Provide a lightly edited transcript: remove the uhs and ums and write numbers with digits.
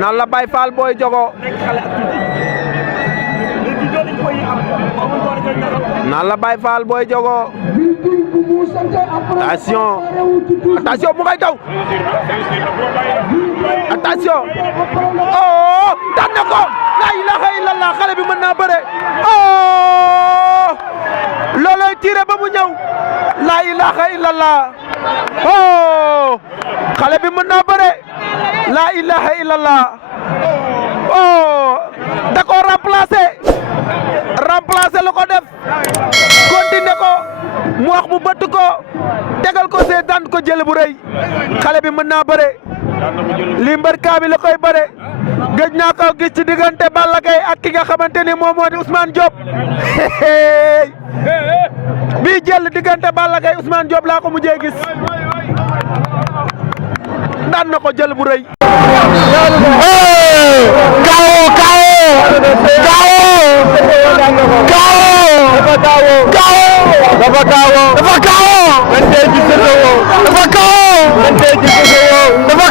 nan la Baye Fall Boy Diogo nan la Baye Fall Boy Diogo attention attention mu ngay daw attention oh daan na ko la ilaha illallah xale bi mën naa bëre oh looloy tiré ba mu ñëw la ilaha illallah oh xale bi mën naa bëre la ilaha illallah oh da ko remplacer lu ko def continuer ko mu wax mu bëtt ko tegal ko see daan ko jël bu rëy xale bi mën naa bëre li mbër kaa bi la koy bëre gëj naa ko gis ci diggante Balla Gaye ak ki nga xamante ni moom moo di Ousmane Diop bii jël diggante Balla Gaye Ousmane Diop laa ko mujjee gis daan na ko jël bu rëy dafa